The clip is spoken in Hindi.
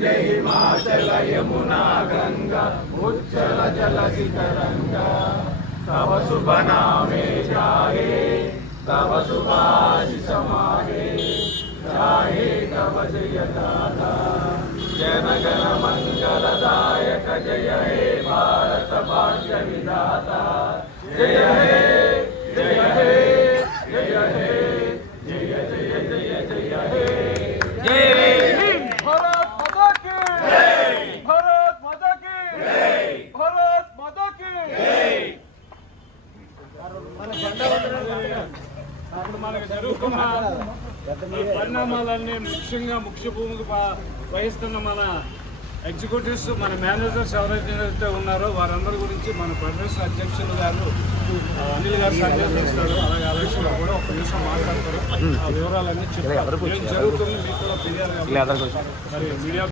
जय हिमाचल यमुना गंगा उज्जल जल तरंगा तव शुभ नामे जाहे, तव सुभाषिष माहे जाहे तव जय दाता जन गण मंगलदायक जय हे भारत भाग्य विधाता जय हे ఇప్పుడు మనకు జరుగుతున్న ఈ పరిణామాలన్నీ ముఖ్యంగా ముఖ్య భూమికి వహిస్తున్న మన ఎగ్జిక్యూటివ్స్ మన మేనేజర్స్ ఎవరైతే ఉన్నారో వారందరి గురించి మన ప్రదేశ్ అధ్యక్షులు గారు అనిల్ గారు సందేశం ఇస్తారు అలాగే అలక్ష్మి గారు కూడా ఒక నిమిషం మాట్లాడతారు. ఆ వివరాలన్నీ చెప్తారు ఏం జరుగుతుంది మీకు కూడా తెలియాలి మరి మీడియా